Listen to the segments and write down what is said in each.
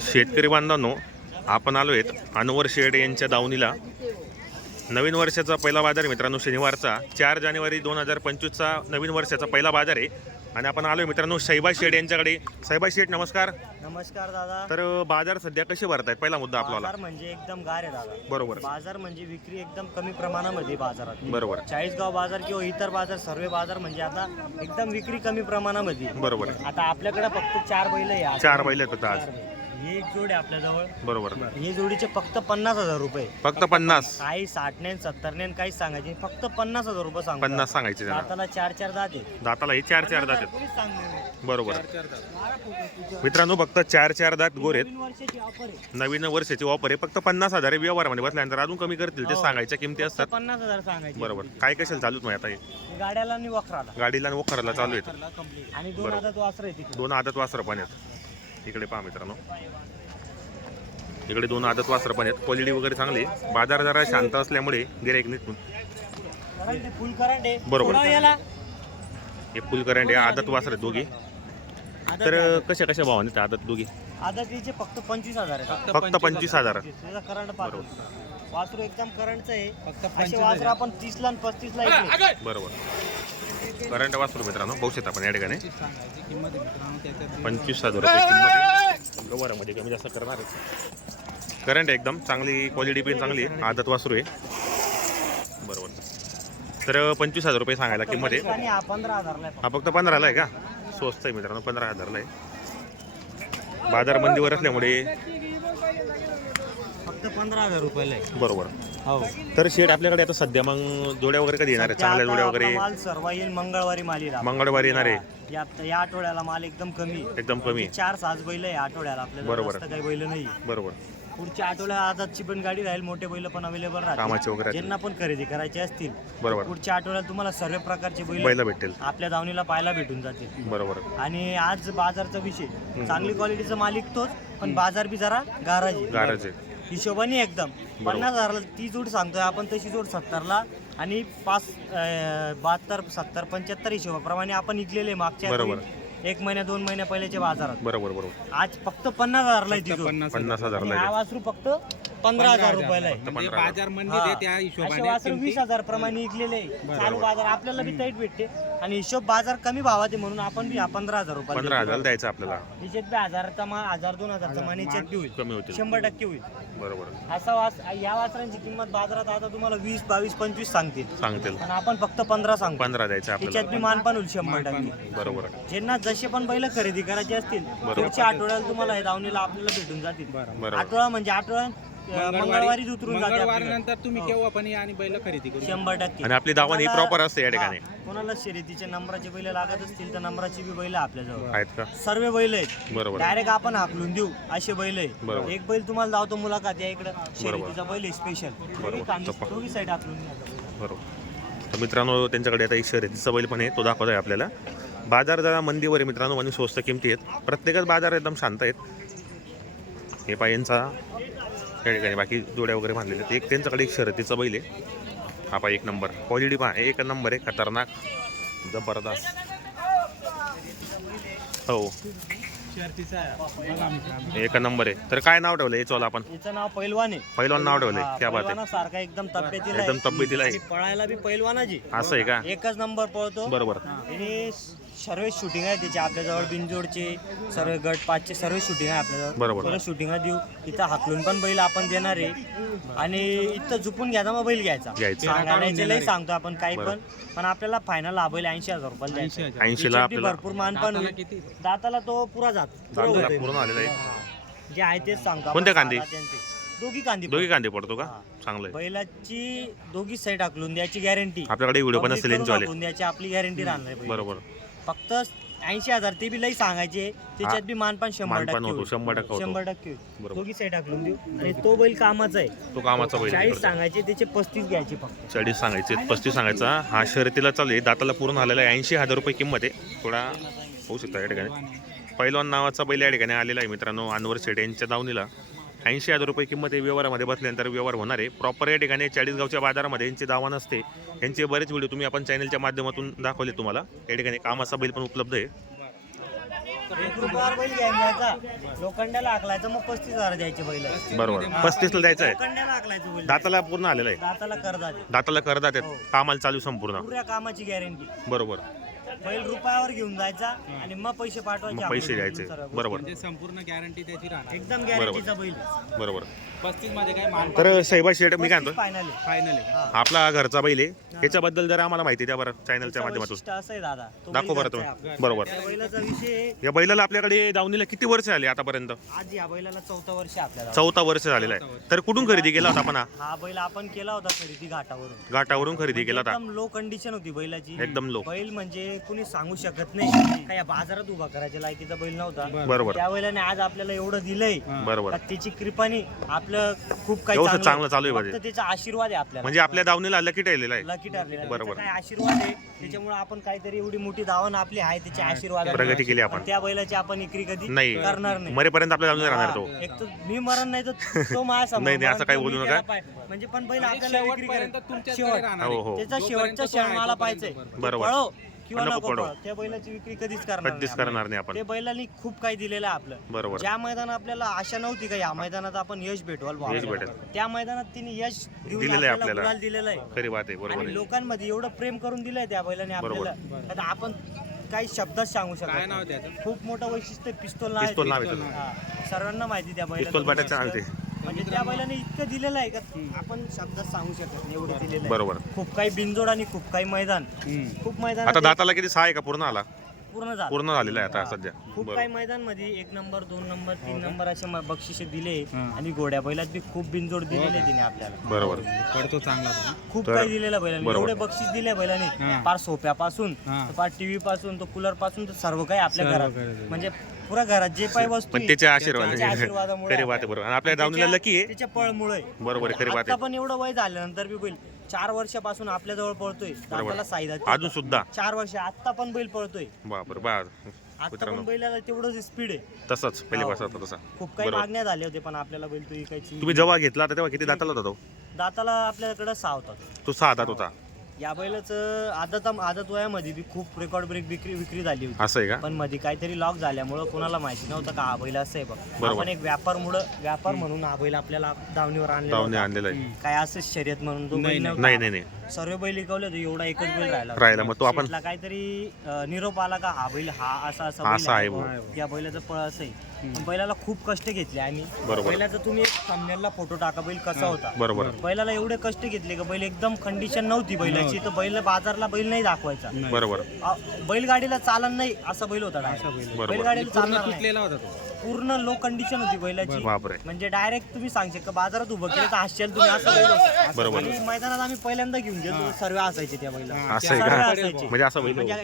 शेतकरी बांधवांनो आपण आलो आहेत अनवर शेड यांच्या दावणीला. नवीन वर्षाचा पहिला बाजार आहे मित्रांनो शनिवारचा. चार जानेवारी दोन हजार पंचवीसचा नवीन वर्षाचा पहिला बाजार आहे. आणि आपण आलो मित्रांनो शैबा शेड यांच्याकडे. शैबा शेड नमस्कार. नमस्कार दादा. तर बाजार सध्या कसे भरतायत? पहिला मुद्दा आपल्याला बाजार म्हणजे एकदम गार आहे दादा. बरोबर. बाजार म्हणजे विक्री एकदम कमी प्रमाणामध्ये बाजारात. बरोबर. चाळीसगाव बाजार किंवा इतर बाजार सर्व बाजार म्हणजे आता एकदम विक्री कमी प्रमाणामध्ये. आहे. बरोबर. आहे. आता आपल्याकडे फक्त चार बैल आहे. चार बैल आहेत आज. हे एक जोड आपल्याजवळ. बरोबर. हे जोडीचे फक्त पन्नास हजार रुपये. फक्त पन्नास. काही साठ ने सत्तर ने काहीच सांगायचे फक्त पन्नास हजार रुपये सांगतो पन्नास सांगायचे दाताला चार चार दात आहे दाताला हे चार चार दात आहेत. बरोबर. मित्रांनो फक्त चार चार दात गोर आहेत. नवीन वर्षाची ऑफर आहे. फक्त पन्नास हजार आहे. व्यवहारामध्ये बसल्यानंतर अजून कमी करतील. ते हो. सांगायच्या किमती असतात. पन्नास हजार सांगायचे. बरोबर. काय कशाला चालूच नाही आता हे? गाड्याला आणि वखराला. गाडीला आणि वखराला चालू आहेत. आणि दोन आता तो आसरा आहे तिकडे. दोन आदत वासरं पण आहेत. इकडे पहा मित्रांनो. इकडे दोन आदत वासरं पण आहेत. क्वालिटी वगैरे चांगली. बाजार जरा शांत असल्यामुळे गिराईक निघून. बरोबर. हे फुल करंट आहे आदत वासर आहेत दोघी. तर. कशा कशा भावाने त्या आदत दोघी? आदत हिचे फक्त पंचवीस हजार आहे फक्त पंचवीस हजार. करंट पाहतो. वासरू एकदम करंटचं आहे. असे वासरू आपण तीस ला आणि पस्तीस ला ऐकले. बरोबर. करंट वासरू मित्रांनो. बघू शकता आपण या ठिकाणी. पंचवीस हजार रुपये किंमत गवारामध्ये कमी जास्त करणार आहे. करंट आहे एकदम. चांगली क्वालिटी पण चांगली. आहे आदत वासरू आहे. बरोबर. तर पंचवीस हजार रुपये सांगायला किंमत हा आहे हा फक्त पंधराला आहे का? स्वस्त आहे मित्रांनो पंधरा हजारला आहे. बाजार मंदीवर असल्यामुळे फक्त पंधरा हजार रुपयाला आहे बरोबर. हो. तर शेड आपल्याकडे आता सध्या मग जोड्या वगैरे कधी येणार आहे चांगल्या जोड्या वगैरे? माल सर्व येईल मंगळवारी माल येईल आपला. मंगळवारी येणार आहे. या या आठवड्याला माल एकदम कमी. आहे. एकदम कमी. आहे. चार सात बैल आहे आठवड्याला. आपल्याला बरोबर. जास्त काही बैल नाही. बरोबर. पुढच्या आठवड्यात आजची पण गाडी राहील मोठे बैल पण अवेलेबल राहतील. कामाचे वगैरे ज्यांना पण खरेदी करायचे असतील बरोबर. पुढच्या आठवड्यात तुम्हाला सर्व प्रकारचे बैल बैला भेटेल आपल्या दावणीला पाहायला भेटून जातील. बरोबर. आणि आज बाजारचा विषय. चांगली क्वालिटीचा माल विकतोच पण बाजार बी जरा गाराजी. गारज. आहे हिशोबाने एकदम. पन्नास हजारला ती जोड सांगतोय आपण तशी जोड सत्तरला आणि पाच बहात्तर सत्तर पंच्याहत्तर हिशोबाप्रमाणे आपण विकलेले मागच्या बरोबर. एक महिन्या दोन महिन्या पहिल्याच्या बाजारात. बरोबर बरोबर. आज फक्त पन्नास हजारला आहे ती जोड. पन्नास हजारला. आणि हा आहे वासरू फक्त पंधरा हजार रुपयाला आहे. पंधरा हजार. हा. असे वासरू वीस हजार प्रमाणे विकलेले आहे. चालू बाजार आपल्याला बी टाईट भेटते. आणि हिशोब बाजार कमी भावात आहे म्हणून आपण बी हा पंधरा हजार रुपये पंधरा हजार द्यायचं आपल्याला. बी हजारचा हजार दोन हजारचा मान याच्यात बी होईल. कमी होतील. शंभर टक्के होईल. बरोबर. असा वास या वासरांची किंमत बाजारात आता तुम्हाला वीस बावीस पंचवीस सांगतील. सांगतील. पण आपण फक्त पंधरा सांगतो पंधरा द्यायचं त्याच्यात आपल्याला बी मान पण होईल शंभर टक्के. बरोबर. ज्यांना जसे पण बैल खरेदी करायचे असतील पुढच्या आठवड्याला तुम्हाला हे दावणीला आपल्याला भेटून जातील. बरोबर. आठवडा म्हणजे आठवडा मंगळवारीच उतरून जाते मंगळवार आपल्याकडे. नंतर तुम्ही केव्हा पण या आणि बैल खरेदी करू शंभर टक्के. आणि आपली दावण ही कोणाला- प्रॉपर असते या ठिकाणी. हा, कोणाला शर्यतीचे नंबराचे बैल लागत असतील तर नंबराची बी बैल आपल्याजवळ. आहेत का? सर्व बैल आहेत. बरोबर. डायरेक्ट आपण हाकलून देऊ असे बैल बरोबर. आहे एक बैल तुम्हाला लावतो मुलाखत या इकडे. शर्यतीचा बैल आहे स्पेशल. तपा. दोन्ही साईड हाकलून द्या बरोबर. तर मित्रांनो त्यांच्याकडे आता एक शर्यतीचा बैल पण आहे. तो दाखवत आहे आपल्याला. बाजार जरा मंदीवर आहे मित्रांनो. आणि स्वस्त किमती आहेत. प्रत्येकच बाजार एकदम शांत आहेत. हे पायांचा त्या ठिकाणी. बाकी जोड्या वगैरे बांधलेल्या एक त्यांच्याकडे एक शर्यतीचा बैल आहे. हा पा एक नंबर. क्वालिटी पहा एक नंबर आहे. खतरनाक. जबरदस्त. हो. एक नंबर आहे. तर काय नाव ठेवलं याच्यावर आपण. याचं नाव पैलवान आहे. पहिलवान नाव ठेवलंय. हा, बात आहे. पैलवानासारखा एकदम तब्येतीला एकदम तब्येतीला आहे. पळायला बी पैलवानाची असं आहे का? एकच नंबर पळतो. बरोबर. आणि सर्व शूटिंग आहे त्याचे आपल्याजवळ बिनजोडचे सर्व गट पाचचे सर्व शूटिंग आहे आपल्याजवळ बरोबर. सर्व शूटिंग देऊ इथं हाकलून पण बैल आपण देणार आहे आणि इथं झुपून घ्यायचा मग बैल घ्यायचा लई सांगतो आपण काही पण पण आपल्याला फायनल हा बैल ऐंशी हजार रुपये द्यायचा आपल्याला भरपूर मान पण होईल. दाताला तो पुरा जात पुरा दाताला होतोय. पूर्ण आलेला आहे हा. जे आहे तेच सांगतो आपण. कोणत्या कांदी? त्यांचे. दोघी कांदी दोघी कांदे पडतो का हा. चांगलं आहे बैलाची दोघी साईड हाकलून द्यायची गॅरंटी आपल्याकडे व्हिडिओ पण यांच्यावाले द्यायची आपली गॅरंटी राहणार आहे बैल. बरोबर फक्त ऐंशी हजार ते बी लई सांगायचे. त्याच्यात बी मानपान शंभर मानपान टक्के होतो, होईल. शंभर टक्के होतो. शंभर टक्के होईल. बरोबर. दोघी साईड टाकलून देऊ. आणि तो बैल कामाचा आहे. तो कामाचा बैल आहे चाळीस. सांगायचे त्याचे पस्तीस घ्यायचे फक्त. चाळीस सांगायचे पस्तीस सांगायचा. हा शर्यतीला चालू आहे. दाताला पूर्ण आलेला आहे. ऐंशी हजार रुपये किंमत आहे. थोडा होऊ शकता या ठिकाणी. पैलवान नावाचा बैल या ठिकाणी आलेला आहे मित्रांनो. अनवर शेट यांच्या दावणीला. ऐंशी हजार रुपये किंमत आहे व्यवहारामध्ये बसल्यानंतर व्यवहार होणार आहे. प्रॉपर या ठिकाणी चाळीसगावच्या बाजारामध्ये यांची दावा नसते. यांचे बरेच व्हिडिओ तुम्ही आपण चॅनलच्या माध्यमातून दाखवले तुम्हाला. या ठिकाणी कामाचा बैल पण उपलब्ध आहे. बैल लोखंडाला आकलायचं मग पस्तीस हजार द्यायचे बैल. बरोबर. पस्तीसला द्यायचं आहे. लोखंडाला आकलायचं बैल. दाताला पूर्ण आलेलं आहे. दाताला करतात दाताला करदात आहेत कामाला चालू संपूर्ण. पुऱ्या कामाची गॅरंटी. बरोबर. बैल रुपयावर घेऊन जायचा आणि मग पैसे पाठवायचे मग पैसे आपल्याला द्यायचे सर्व गोष्टी. बरोबर म्हणजे संपूर्ण गॅरंटी त्याची राहणार. एकदम गॅरंटीचा बैल. बरोबर. पस्तीसमध्ये काय मान तर सैबा शेट मी काय म्हणतो? फायनल फायनल आहे आपला घरचा बैल आहे. याच्याबद्दल जर आम्हाला माहिती द्या बरं चॅनलच्या माध्यमातून वैशिष्ट्य असं आहे दादा. तो दाखव बैल बरं घरचा आहे तुम्ही. आपला. बरोबर. त्या बैलाचा विषय आहे, या बैलाला आपल्याकडे दावणीला किती वर्ष आले आतापर्यंत? आज या बैलाला चौथा वर्ष आहे आपल्याला. चौथा वर्ष झालेला आहे. तर कुठून खरेदी केला होता आपण हा? हा बैल आपण केला होता खरेदी घाटावरून. घाटावरून खरेदी केला होता. एकदम लो कंडिशन होती बैलाची. एकदम लो बैल म्हणजे कुणी सांगू शकत नाही. का या बाजारात उभा करायच्या लायकीचा बैल नव्हता. बरोबर त्या बैलाने आज आपल्याला एवढं दिलंय. बरोबर का त्याची कृपाने आपलं खूप काही व्यवस्थित चांगलं चालू आहे फक्त म्हणजे त्याचा आशीर्वाद आहे आपल्याला. म्हणजे आपल्या दावणीला लकी टाळलेला आहे. लकी ठरलेला बरोबर. त्याचा काय आशीर्वाद आहे? त्याच्यामुळे आपण काहीतरी एवढी मोठी दावण आपली आहे त्याच्या आशीर्वाद प्रगती केली आपण. त्या बैलाची आपण इकरी कधी नाही. करणार नाही. मरेपर्यंत आपल्या दावणीला राहणार तो. एक तर मी मरण नाही तर तो समोर नाही, नाही, असं काही बोलू नका. म्हणजे पण बैल आपल्याला विक्री. तुमच्याकडे शेवट. राहणार हो आहे. हो त्याचा शेवटचा तो क्षण मला पाहिजे बरोबर. बरोबर. पळो. किंवा नको. पळो त्या बैलाची विक्री कधीच करणार कधीच नाही करणार. नाही आपण ते बैलांनी खूप काही दिलेलं आहे आपलं बरोबर ज्या मैदानात आपल्याला आशा नव्हती का या मैदानात आपण यश भेटवाल बुवा यश आपल्याला. भेटेल. त्या मैदानात तिने यश देऊन दिलेलं आहे आपल्याला. गुलाल दिलेलं आहे खरी बात आहे बरोबर आणि आहे लोकांमध्ये एवढं प्रेम करून दिलंय त्या बैलाने बरोबर. आपल्याला आता आपण काही शब्दात सांगू काय शकत नाव नाही. त्याचं खूप मोठं वैशिष्ट्य पिस्तोल नाव आहे पिस्तूल ते. नाव आहे त्याचं. हा. सर्वांना माहिती त्या बैलाचं पिस्तूल नाव. म्हणजे त्या बैलाने इतकं दिलेलं आहे का? आपण शब्दात सांगू शकत नाही एवढं दिलेलं आहे. बरोबर. खूप काही बिनजोड आणि खूप काही मैदान. खूप मैदान आता दाताला किती सहा आहे का? पूर्ण आला. पूर्ण झालं. पूर्ण झालेला आहे आता सध्या. खूप काही मैदानमध्ये एक नंबर दोन नंबर तीन नंबर असे म- बक्षिसे दिले हा. आणि घोड्या बैलात बी खूप बिनजोड दिलेले तिने आपल्याला. बरोबर. पडतो चांगला तो. खूप काही दिलेलं बैलाने. बरोबर. एवढे बक्षीस दिले बैलाने. हा. फार सोप्यापासून हा. तर फार टीव्ही पासून तो कूलरपासून तर सर्व काही आपल्या सर्व घरात. काही दिलं. म्हणजे पुऱ्या घरात जे काही वस्तू पण आहे, त्याचे आशीर्वाद त्याच्या आशीर्वादामुळे खरी बात आहे बरोबर. आणि आपल्या दावणीला त्याच्या- लकी आहे. त्याच्या पळमुळे बरोबर आहे खरी बात आता पण एवढं वय झाल्यानंतर बी बैल चार वर्षापासून आपल्या जवळ पळतोय दाताला साईदा अजून सुद्धा? चार वर्ष. आता पण बैल पळतोय. बापर बा. आता पण बैलाला तेवढंच स्पीड आहे. तसंच पहिले होता तसा. खूप काही बरोबर. मागण्या झाल्या होत्या पण आपल्याला बैल तो विकायची तुम्ही जेव्हा घेतला होता तेव्हा किती दाताला होता तो? दाताला आपल्याकडे सहा होतात तो सहा दात होता. या बैलाचं आदत आदत वयामध्ये बी खूप रेकॉर्ड ब्रेक विक्री विक्री झाली होती. असं आहे का? पण मध्ये काहीतरी लॉक झाल्यामुळं कोणाला माहिती नव्हतं का हा बैल असं आहे बघ. बरोबर. आपण एक व्यापार मुळे व्यापार म्हणून हा बैल आपल्याला दावणीवर आणले दावणी आणलेला आहे. काय असं शर्यत म्हणून तो बैल. नव्हता. नाही नाही नाही. सर्व बैल इकवले होते एवढा एकच बैल राहिला होता. राहिला मग तो आपण काहीतरी अं, निरोप आला का हा बैल हा असा असा बैल असा आहे. आहे. बुवा. या बैलाचं पळ असं आहे. पण बैलाला खूप कष्ट घेतले आणि बरोबर. बैलाचा तुम्ही एक thumbnail ला फोटो टाका बैल कसा होता. बरोबर. बैलाला एवढे कष्ट घेतले का बैल एकदम कंडिशन नव्हती बैलाची तर बैल बाजारला बैल नाही दाखवायचा. बरोबर. अ, बैलगाडीला चालन नाही असा बैल होता बैलगाडीला चालणार नाही. तुटलेला होता तो. पूर्ण लो कंडिशन होती बैलाची. बापरे. म्हणजे डायरेक्ट तुम्ही सांगशे का बाजारात उभं केलं तर हास्याल तुम्ही असं बैल होता. बरोबर. आणि मैदानात आम्ही पहिल्यांदा घेऊन गेलो. सर्व असायचे त्या बैला असं आहे सर्व का? असायचे. म्हणजे असं बैल म्हणजे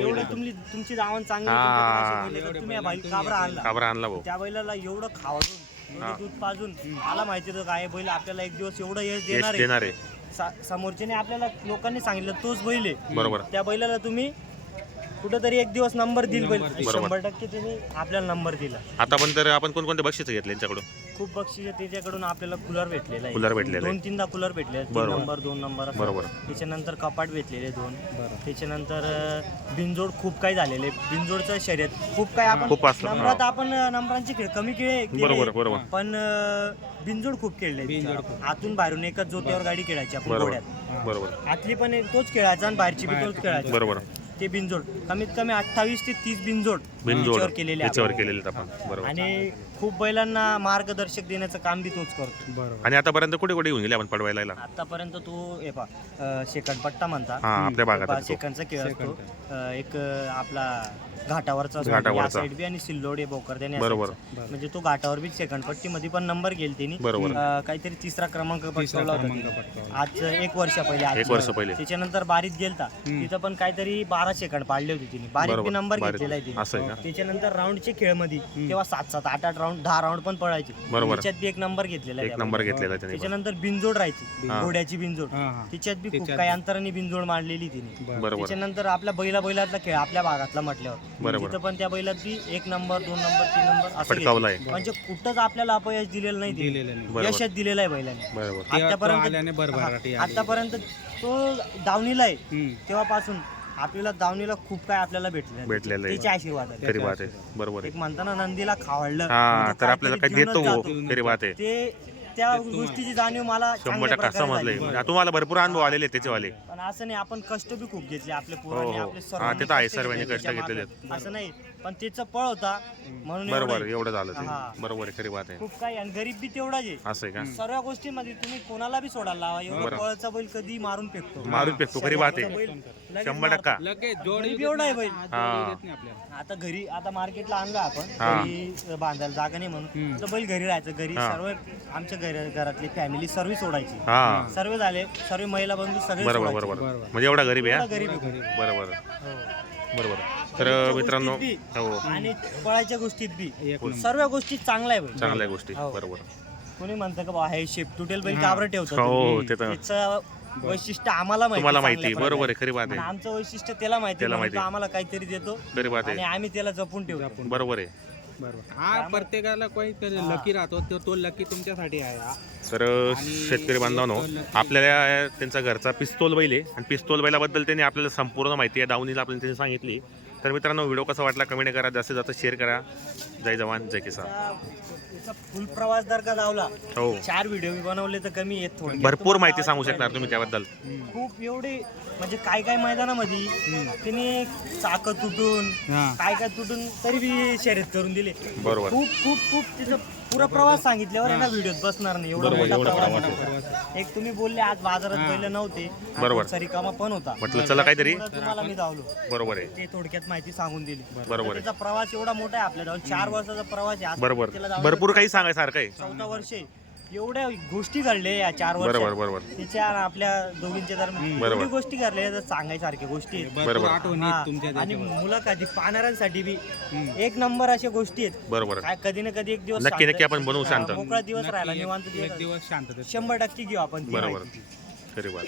एवढी तुमची तुमची दावण चांगली हा. तुमच्याकडे बैल तुम्ही हा. बैल काबरा आणला. काबरा आणला भाऊ. त्या बैलाला एवढं एवढं दूध पाजून मला माहिती होतं काय बैल आपल्याला एक दिवस एवढं यश यश देणार आहे. देणार आहे. सा- समोरच्याने आपल्याला लोकांनी सांगितलं तोच बैल आहे. बरोबर. त्या बैलाला तुम्ही कुठेतरी एक दिवस नंबर दिल बैल. बरोबर. शंभर टक्के तुम्ही आपल्याला नंबर दिला. आता पण तर आपण कोणकोणते बक्षीस घेतले यांच्याकडून? खूप बक्षीस त्याच्याकडून आपल्याला कूलर भेटलेला आहे. कूलर भेटलेलं दोन तीनदा कूलर भेटले तीन बरोबर. नंबर दोन नंबर असं. बरोबर. त्याच्यानंतर कपाट भेटलेले दोन. त्याच्यानंतर अं, बिनजोड खूप काही झालेले बिनजोडचं शर्यत. खूप काही आपण खूप असतं, नंबरात. आपण अं, नंबरांचे खेळ कमी खेळ केले. बरोबर बरोबर. पण अं, बिनजोड खूप खेळले आतून बाहेरून एकच जोत्यावर गाडी खेळायची आपण बरोबर. घोड्यात. बरोबर. आतली पण एक तोच खेळायचा आणि बाहेरची बी तोच खेळायचा. बरोबर. ते बिनजोड. कमीत कमी अठ्ठावीस ते तीस बिनजोड बिनजोड. केलेले त्याच्यावर आपण. केलेले आहेत आपण. बरोबर. आणि खूप बैलांना मार्गदर्शक देण्याचं काम बी तोच करतो बरोबर आणि आतापर्यंत कुठे कुठे घेऊन गेले आपण पडवायला आतापर्यंत तो हे पा शेकंडपट्टा म्हणता हा आपल्या भागात आहे तो. खेळ असतो अं, एक अं, आपला घाटावरचा असतो. घाटावरचा. बी आणि सिल्लोड बोकर त्याने बरोबर. म्हणजे तो घाटावर बी सेकंड पट्टी मध्ये पण नंबर गेल त्यांनी बरोबर अं, काहीतरी तिसरा क्रमांक पटकावला होता क्रमांक त्यांनी. पटकावला. आज एक वर्ष पहिले आज एक वर्ष पहिले. त्याच्यानंतर बारीत गेलता तिथं पण काहीतरी बारा सेकंड पाडले होते तिने बारीत बी बरोबर. नंबर बारीत. घेतलेला आहे तिने असं आहे का त्याच्यानंतर राऊंडचे खेळमध्ये तेव्हा सात सात आठ आठ राऊंड दहा राऊंड पण पळायचे बरोबर. त्याच्यात बी एक नंबर घेतलेला आहे एक नंबर. घेतलेला आहे त्याने पण. त्याच्यानंतर बिनजोड राहायची घोड्याची बिनजोड हा हा तिच्यात बी खूप काही अंतराने बिनजोड मांडलेली तिने बरोबर त्याच्यानंतर आपल्या बैला बैलातला खेळ आपल्या भागातला म्हटल्यावर बरोबर. तिथं पण त्या बैलात बी एक नंबर दोन नंबर तीन नंबर असं. म्हणजे कुठंच आपल्याला अपयश दिलेलं नाही तिने. दिलेलं नाही बरोबर. यशच दिलेलं आहे बैलाने बरोबर आतापर्यंत आल्याने भरभराटी आली. आतापर्यंत तो दावणीला आहे हम्म. तेव्हापासून आपल्याला दावणीला खूप काय आपल्याला भेटलं भेटलेलं आहे. त्याचे आशीर्वाद. खरी बात आहे. बरोबर आहे. एक म्हणताना नंदीला खावडलं हा म्हणजे तर आपल्याला काय देतो घेऊनच हो. खरी बात आहे. ते त्या गोष्टीची जाणीव मला शंभर चांगल्या टक्का प्रकारे समजलंय. झाली. तुम्हाला भरपूर अनुभव आलेले त्याचेवाले. पण असं नाही आपण कष्ट बी खूप घेतले आपल्या हो, पोरांनी हो. आपले हा, सर्वांनी. ते तर आहे, कष्ट सर्वांनी घेतले कष्ट त्याच्या घेतलेले. मागे. असं नाही पण त्याचं पळ होता. म्हणून एवढं बरोबर आहे. एवढं झालं हा. ते बरोबर आहे खरी बात आहे. खूप काही आणि गरीब बी तेवढाच आहे. असं आहे का? सर्व गोष्टींमध्ये तुम्ही कोणाला बी सोडायला लावा. एवढं. पळचा बैल कधी मारून फेकतो. मारून फेकतो खरी बात आहे. शंभर टक्का लगेच जोड गरीब एवढा आहे बैल हा. देत नाही आपल्याला आता घरी आता मार्केटला आणलं आपण हा. घरी बांधायला जागा नाही म्हणून हम्म. तर बैल घरी राहायचं घरी हा. सर्व आमच्या घर घरातली फॅमिली सर्व सोडायची हा सर्व झाले सर्व महिला बंधू सगळे बरोबर सोडायचे. बरोबर बरोबर. म्हणजे एवढा गरीब आहे एवढा हा? गरीब आहे खूप. बरोबर हो. बरोबर तर मित्रांनो हो आणि पळायच्या गोष्टीत बी एक नंबर. सर्व गोष्टी चांगल्या आहे बैल. चांगल्या गोष्टी हो. बरोबर कोणी म्हणतं का बा हे शेप तुटेल बैल काबर ठेवतात हो तुम्ही? ते तर त्याचं वैशिष्ट्य आम्हाला माहिती चांगल्या माहिती प्रकारे. बरोबर आहे खरी बात आणि आहे आमचं वैशिष्ट्य त्याला माहिती त्याला म्हणून माहिती. आम्हाला काहीतरी देतो खरी बात आणि आहे आम्ही त्याला जपून ठेवतो. बरोबर आहे. बरोबर. हा प्रत्येकाला काही लकी राहतो तो- तो लकी तुमच्यासाठी आहे हा. तर शेतकरी बांधवांनो आपल्याला त्यांचा घरचा पिस्तोल बैल आहे. आणि पिस्तोल बैलाबद्दल त्यांनी आपल्याला संपूर्ण माहिती आहे. दावणीला आपल्याला त्यांनी सांगितली. तर मित्रांनो व्हिडिओ कसा वाटला कमेंट करा. जास्तीत जास्त शेअर करा. जय जवान जय किसान. फुल प्रवास जर का लावला हो. चार व्हिडिओ मी बनवले तर कमी येत थोडे. भरपूर माहिती सांगू शकणार तुम्ही त्याबद्दल. खूप एवढे म्हणजे काय काय मैदानामध्ये त्याने चाक तुटून हा. काय काय तुटून तरी बी शर्यत करून दिले. बरोबर. खूप खूप खूप तिचा पुरा प्रवास सांगितल्यावर ना व्हिडिओत बसणार नाही. एवढा मोठा प्रवास. एक तुम्ही बोलले आज बाजारात पहिले नव्हते. बरोबर. सरी कामा पण होता. म्हटलं चला काहीतरी. तुम्हाला मी धावलो. बरोबर आहे. ते थोडक्यात माहिती सांगून दिली. बरोबर आहे. त्याचा प्रवास एवढा मोठा आहे आपल्या जवळ चार वर्षाचा प्रवास आहे. बरोबर. जाऊन भरपूर काही सांगायसारखं आहे चौदा वर्ष. एवढ्या गोष्टी घडल्या या चार वर्ष बरोबर बरोबर तिच्या आणि आपल्या दोघींच्या दरम्यान बरोबर. एवढी गोष्टी घडल्या तर सांगायसारख्या गोष्टी आहेत बरोबर. आठवणी हा. आहेत तुमच्या आणि त्याच्यावर. मुलाखती पाहणाऱ्यांसाठी बी. एक नंबर अशा गोष्टी आहेत बरोबर काय कधी ना कधी एक दिवस नक्की- शांत- नक्की आपण बनवू हा, शांत. मोकळा दिवस नक्की राहिला एक- निवांत एक दिवस दिवस शांततेत शंभर टक्के घेऊ आपण ती बरोबर माहिती. खरी बात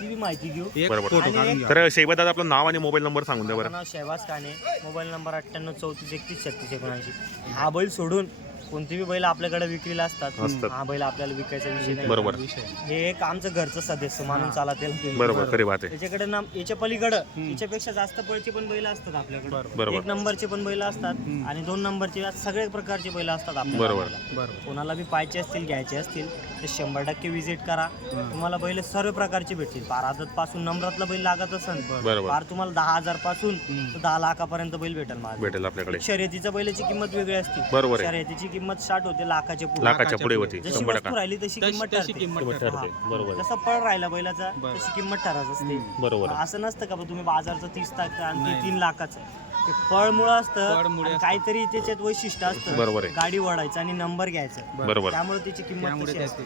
ती बी माहिती घेऊ एक बरोबर. फोटो आणि काढून एक- घ्या. तर शैबा दादा आपलं नाव आणि मोबाईल नंबर सांगून द्या माझं बरं नाव शहबाज काने मोबाईल नंबर अठ्ठ्याण्णव चौतीस एकतीस छत्तीस एकोणऐंशी हा बैल सोडून कोणती बी बैल आपल्याकडे विक्रीला असतात. हा बैल आपल्याला विकायचा विषय नाही. बरोबर. हे एक आमचं घरचं सदस्य मानून चाला बरोबर खरी बात आहे. त्याच्याकडे ना याच्या पलीकडं याच्यापेक्षा जास्त पळचे पण बैल असतात आपल्याकडे. बरोबर. एक नंबरचे पण बैल असतात आणि दोन नंबरचे सगळे प्रकारचे बैल असतात आपल्याला बरोबर. बरोबर. कोणाला बी पाहायचे असतील घ्यायचे असतील तर शंभर टक्के विजिट करा. तुम्हाला बैल सर्व प्रकारचे भेटतील. पार आदत पासून नंबरातला बैल लागत असेल बरोबर. पार तुम्हाला दहा हजारपासून तर दहा लाखापर्यंत बैल भेटेल माझं. भेटेल आपल्याकडे. शर्यतीच्या बैलाची किंमत वेगळी असते. बरोबर आहे. शर्यतीची किंमत स्टार्ट होते लाखाच्या पुढे. लाखाच्या पुढे होती. जशी शंभर वस्तू टक्का. राहिली तशी किंमत तशी ठरते किंमत किंमत ठरते. ठरते. बरोबर आहे. जसं पळ राहिला बैलाचा तशी किंमत ठरत असते. बरोबर आहे. असं नसतं का बा तुम्ही बाजारचं तीस टाका आणि ते तीन लाखाचं. ते पळमुळं असतं काहीतरी त्याच्यात वैशिष्ट्य असतं. बरोबर आहे. गाडी वडायचं आणि नंबर घ्यायचं. बरोबर. त्यामुळे त्याची किंमत त्यामुळे तशी ते असते.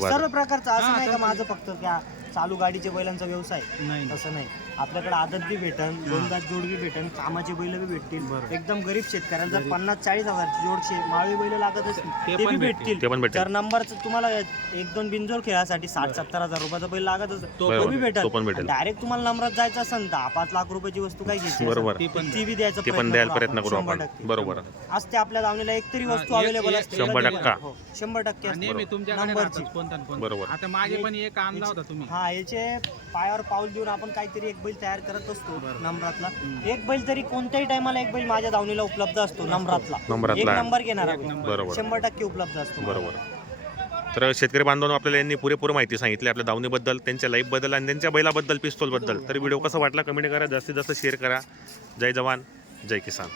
सर्व. प्रकारचं असं नाही का माझं फक्त त्या चालू गाडीच्या बैलांचा व्यवसाय? नाही तसं नाही. आपल्याकडे आदत बी भेटन दोन दात जोड बी भेटन कामाचे बैल बी भेटतील. एकदम गरीब शेतकऱ्याला जर पन्नास चाळीस हजारची जोडशे माळी बैल लागत असतील ते ते पण बी भेटतील. ते जर नंबरचं तुम्हाला एक दोन बिनजोड खेळासाठी साठ सत्तर हजार रुपयाचा बैल लागत असेल तो तो पण- बी भेटेल. तो पण भेटेल. डायरेक्ट तुम्हाला नंबरात जायचं असेल दहा पाच लाख रुपयाची वस्तू काय घ्यायची ती पण ती बी द्यायचा ते पण द्यायला प्रयत्न करू आपण. टक्के. बरोबर. असते आपल्या दावणीला एक तरी वस्तू अवेलेबल असते शंभर टक्का. शंभर टक्के असते. नंबरची. बरोबर. आता मागे पण एक आणला होता तुम्ही. हा याचे पायावर पाऊल देऊन आपण काहीतरी एक बैल तयार करत असतो नंबरातला एक बैल तरी कोणत्याही टायमाला एक बैल माझ्या दावणीला उपलब्ध असतो नंबरातला नंबरातला. एक नंबर घेणार बैल. बरोबर. शंभर टक्के उपलब्ध असतो. बरोबर. तर शेतकरी बांधवांनो आपल्याला यांनी पुरेपूर माहिती सांगितली आपल्या दावणीबद्दल त्यांच्या लाईफबद्दल आणि त्यांच्या बैलाबद्दल पिस्तोलबद्दल. तर व्हिडिओ कसा वाटला कमेंट करा. जास्तीत जास्त शेअर करा. जय जवान जय किसान.